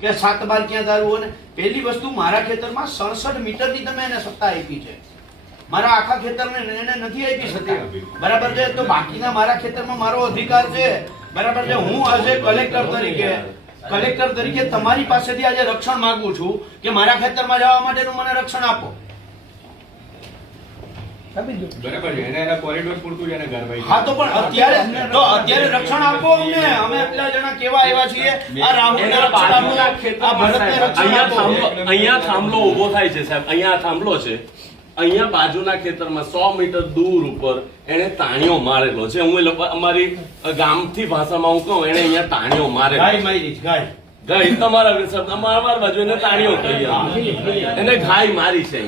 કે સાત બાર ક્યાં દારૂ અને પહેલી વસ્તુ મારા ખેતરમાં સડસઠ મીટરની તમે એને સત્તા આપી છે. મારા આખા ખેતરને એને નથી આપી સત્તા બરાબર છે? તો બાકીના મારા ખેતરમાં મારો અધિકાર છે. બરાબર છે? હું આજે કલેક્ટર તરીકે કલેક્ટર તરીકે તમારી પાસેથી આજે રક્ષણ માંગુ છું કે મારા ખેતરમાં જવા માટેનું મને રક્ષણ આપો. બરાબર છે. એને એના કોરિડોર પૂરતું જ એને ઘર હા તો પણ અત્યારે તો અત્યારે રક્ષણ આપો અમને. અમે એટલા જણા કેવા આવ્યા છીએ. આ રાહુલને એના રક્ષણ આપો. બાજુના આ ભરતને અહીંયા થાંભલો અહીંયા થાંભલો ઊભો થાય છે સાહેબ. અહીંયા થાંભલો છે. અહીંયા બાજુના ખેતરમાં સો મીટર દૂર ઉપર એને તાણીઓ મારેલો છે. હું અમારી ગામથી ભાષામાં હું કહું એને અહીંયા તાણીઓ મારેલો ગાય. ગાય તમારા શબ્દ અમારા બાજુ એને તાળીઓ કહી એને ઘાય મારી છે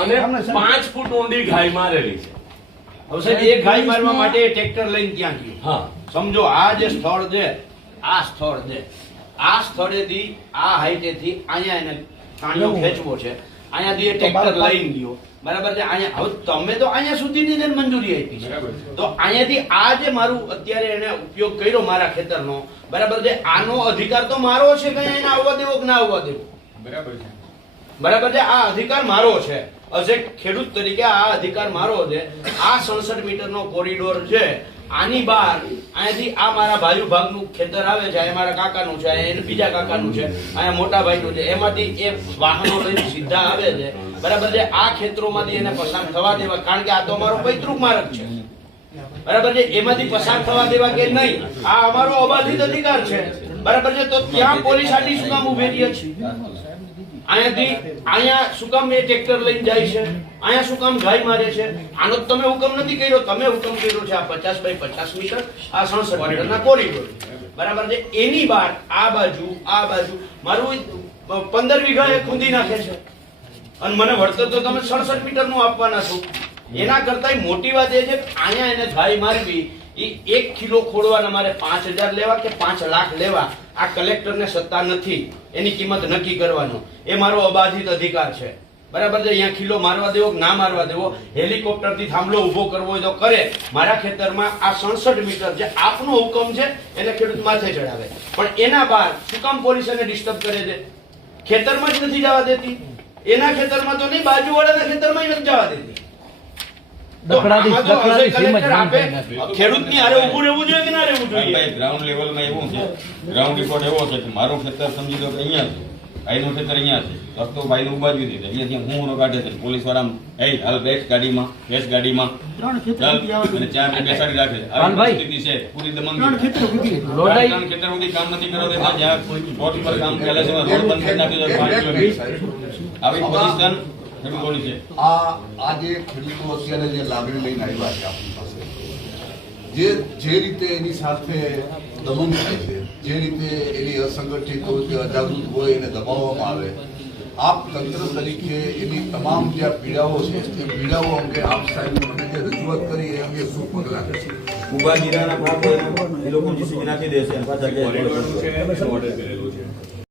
અને પાંચ ફૂટ ઊંડી ઘાય મારેલી છે. હવે સાહેબ એ ઘાય મારવા માટે ટ્રેક્ટર લઈને ક્યાં ગયું? હા. સમજો આ જે સ્થળ છે આ સ્થળ છે. આ સ્થળેથી આ હાઈટેથી અહીંયા એને તાણીઓ ખેંચવો છે. અહીંયાથી એ ટ્રેક્ટર લઈને ગયો. બરાબર છે? અહીંયા હવે તમે તો અહીંયા સુધીની એને મંજૂરી આપી છે. તો અહીંયાથી આ જે મારું અત્યારે એને ઉપયોગ કર્યો મારા ખેતરનો બરાબર છે? આનો અધિકાર તો મારો છે કે એને આવવા દેવો કે ના આવવા દેવો? બરાબર છે. બરાબર છે? આ અધિકાર મારો છે. એઝ એ ખેડૂત તરીકે આ અધિકાર મારો છે. આ સડસઠ મીટરનો કોરિડોર છે. આની બહાર અહીંથી આ મારા ભાઈ ભાગનું ખેતર આવે છે, અહીંયા મારા કાકાનું છે, અહીંયા બીજા કાકાનું છે, અહીંયા મોટા ભાઈનું છે. એમાંથી એ વાહનો લઈને સીધા આવે છે. બરાબર છે? આ ખેતરોમાંથી એને પસાર થવા દેવા, કારણ કે આ તો અમારો પૈતૃક માર્ગ છે. બરાબર છે? એમાંથી પસાર થવા દેવા કે નહીં, આ અમારો અબાધિત અધિકાર છે. બરાબર છે? તો ત્યાં પોલીસ આટલી શું કામ ઊભી છે. અહીંયાથી અહીંયા શું કામ એ ટ્રેક્ટર લઈને જાય છે? અહીંયા શું કામ ગાય મારે છે? આનો તમે હુકમ નથી કર્યો. તમે હુકમ કર્યો છે આ પચાસ બાય પચાસ મીટર આ સડસઠ મીટરના કોરિડોર બરાબર છે? એની બાર આ બાજુ આ બાજુ મારું પંદર વીઘા એ ખૂંદી નાખે છે. અને મને વળતર તો તમે સડસઠ મીટરનું આપવાના છો. એના કરતા મોટી વાત એ છે કે અહીંયા એને ગાય મારવી એ એક કિલો ખોડવાના મારે પાંચ હજાર લેવા કે પાંચ લાખ લેવા? આ કલેક્ટરને સત્તા નથી. એની કિંમત નક્કી કરવાનો. એ મારો અબાધિત અધિકાર છે. બરાબર છે? અહીંયા કિલો મારવા દેવો ના મારવા દેવો? હેલિકોપ્ટરથી થાંભલો ઊભો કરવો હોય તો કરે. મારા ખેતરમાં આ સડસઠ મીટર જે આપનો હુકમ છે, એને ખેડૂત માથે ચડાવે. પણ એના બાદ શું કામ પોલીસ એને ડિસ્ટર્બ કરે છે? ખેતરમાં જ નથી જવા દેતી. એના ખેતરમાં તો નહીં, બાજુવાળાના ખેતરમાં જ નથી જવા દેતી. ખેડૂતની હારે ઊભું રહેવું જોઈએ કે ના રહેવું જોઈએ? ગ્રાઉન્ડ લેવલમાં એવું છે. ગ્રાઉન્ડ રિપોર્ટ એવો છે કે મારું ખેતર સમજી લો કે અહીંયા છે. ભાઈનું ખેતર અહીંયા છે. રસ્તો ભાઈનું બાજુ દીધો. અહીંયાથી હું ગાઢે છે. પોલીસવાળા એ હાલ બેસ ગાડીમાં બેસ ગાડીમાં. અને ચાર ને બેસાડી રાખે. છે. આવી પાનભાઈ. છે. પૂરી દમણ ત્રણ ખેતર સુધી. કામ નથી કરો દેતા જ્યાં રોડ પર કામ ચાલે છે રોડ બંધ કરી નાખ્યો છે. પાંચ કિલોમીટર આવી પોઝિશન છે આ આ ખેડૂતો અત્યારે જે લાગણી લઈને આવ્યા છે આપણી પાસે જે જે રીતે એની સાથે દમન થાય છે જે રીતે એની અસંગઠિત હોય કે અજાગૃત હોય એને દબાવવામાં આવે આપ તંત્ર તરીકે એની તમામ જે પીડાઓ છે એ પીડાઓ અંગે આપ સાહેબ મને જે રજૂઆત કરી એ અંગે શું પગલાં લેશે ઊભા જીરાના પાક એ લોકો જીસીબી નાખી દેશે પાછા